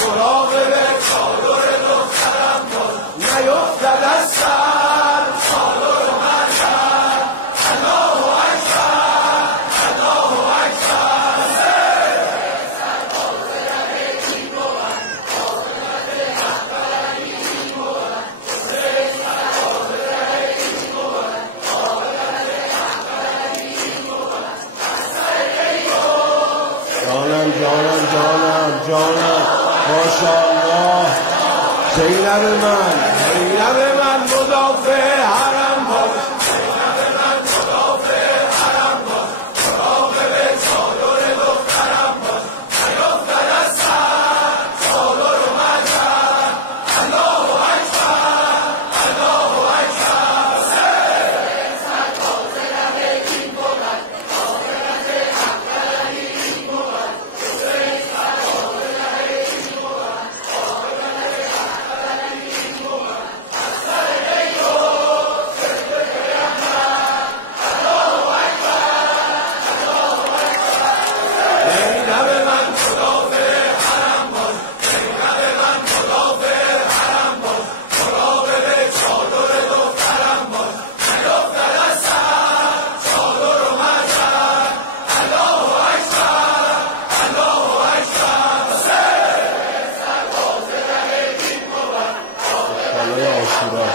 مراقب چادر دخترم باش نیفتد از سر چادر مریم الله اکبر الله اکبر جانم ماشاءالله زینب من مدافع حرم باش زینب من مدافع حرم باش مراقب چادر دخترم باش نیفتد از سر چادر و مریم الله اکبر الله اکبر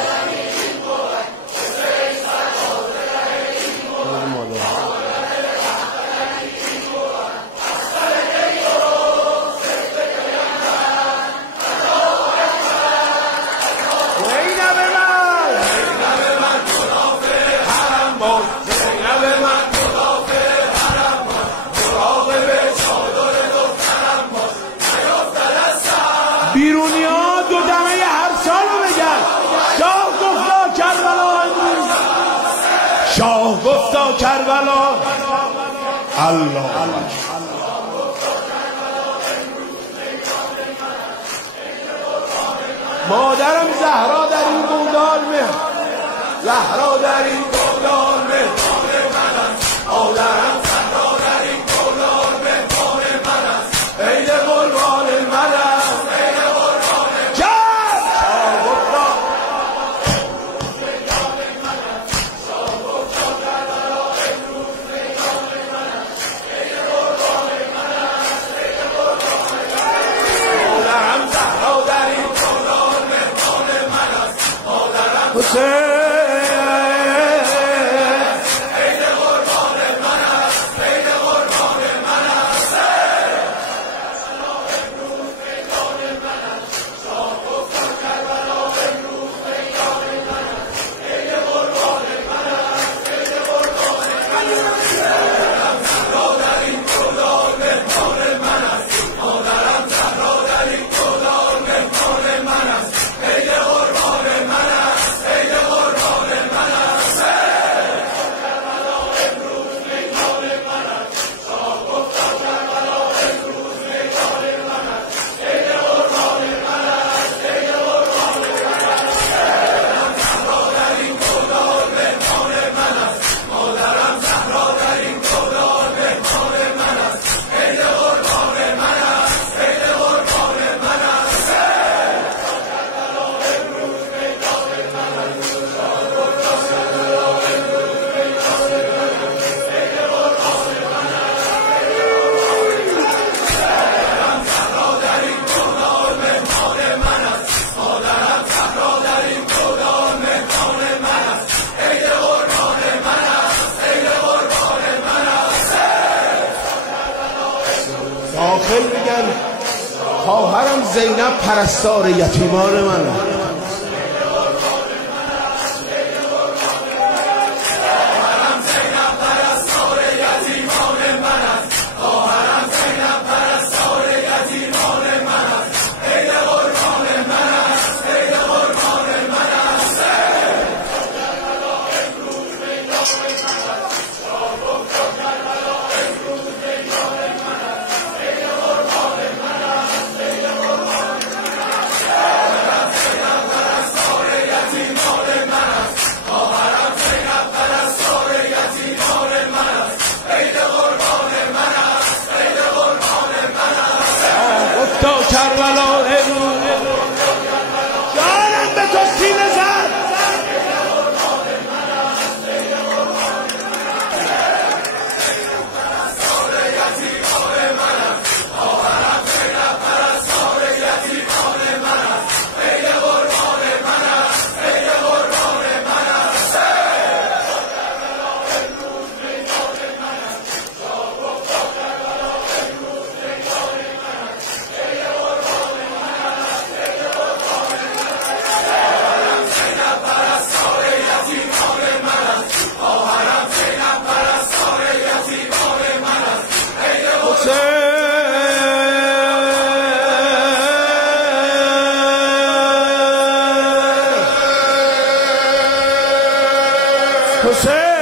بیرونی ها دو دمه هر سالو بگن شاه گفتا کربلا امروز شاه گفتا کربلا الله مادرم زهرا در این گودال مهر زهرا در این گودال مهمان من است مادرم زهرا در این گودال مهمان من است عید قربان من است حسین عید قربان من است عید قربان من است امروز میدان من است شاه گفتا کربلا امروز میدان من است عید قربان من است عید قربان من است مادرم زهرا در این گودال مهمان من است مادرم زهرا در این گودال مهمان من است عید قربان من است داخل میگن خواهرم زینب پرستار یتیمان منه حسین